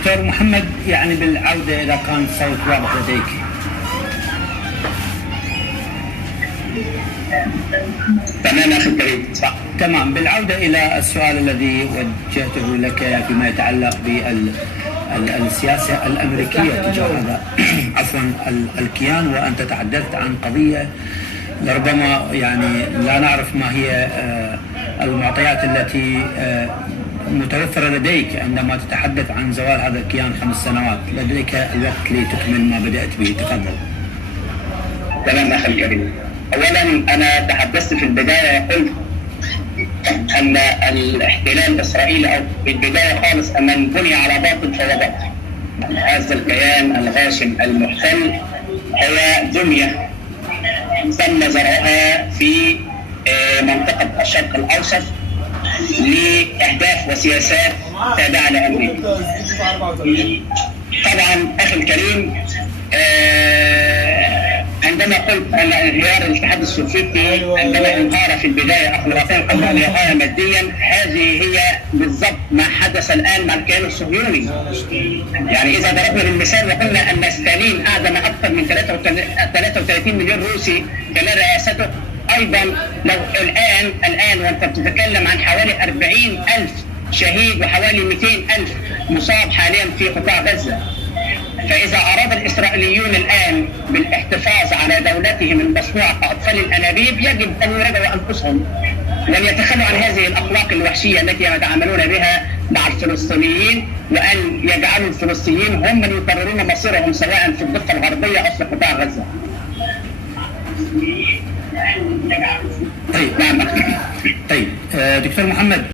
دكتور محمد، يعني بالعودة إذا كان الصوت واضح لديك. تمام أخي الكريم. تمام. بالعودة إلى السؤال الذي وجهته لك فيما يتعلق بالسياسة الأمريكية تجاه هذا عفوا الكيان، وأنت تحدثت عن قضية لربما يعني لا نعرف ما هي المعطيات التي متوفرة لديك عندما تتحدث عن زوال هذا الكيان 5 سنوات. لديك الوقت لتكمل ما بدأت به، تفضل. تمام أخي الكريم. أولا أنا تحدثت في البداية، قلت أن الاحتلال الإسرائيلي أو في البداية خالص أن من بني على باطل فهو باطل. هذا الكيان الغاشم المحتل هو دمية تم زرعها في منطقة الشرق الأوسط لأهداف وسياسات تابعة لأمريكا. طبعا أخي الكريم، عندما قلت أن انهيار الاتحاد السوفيتي عندما انهار في البداية أخلاقيا قبل أن ينهار ماديا، هذه هي بالضبط ما حدث الآن مع الكيان الصهيوني. يعني إذا ضربنا بالمثال وقلنا أن ستالين أعدم أكثر من 33 مليون روسي خلال رئاسته، أيضا لو الآن وأنت بتتكلم عن حوالي 40,000 شهيد وحوالي 200,000 مصاب حاليا في قطاع غزة. فإذا أراد الإسرائيليون الآن بالاحتفاظ على دولتهم المصنوعة كأطفال الأنابيب، يجب أن يراجعوا أنفسهم وأن يتخلوا عن هذه الأخلاق الوحشية التي يتعاملون بها مع الفلسطينيين، وأن يجعلوا الفلسطينيين هم من يقررون مصيرهم سواء في الضفة الغربية أو في قطاع غزة. طيب دكتور محمد،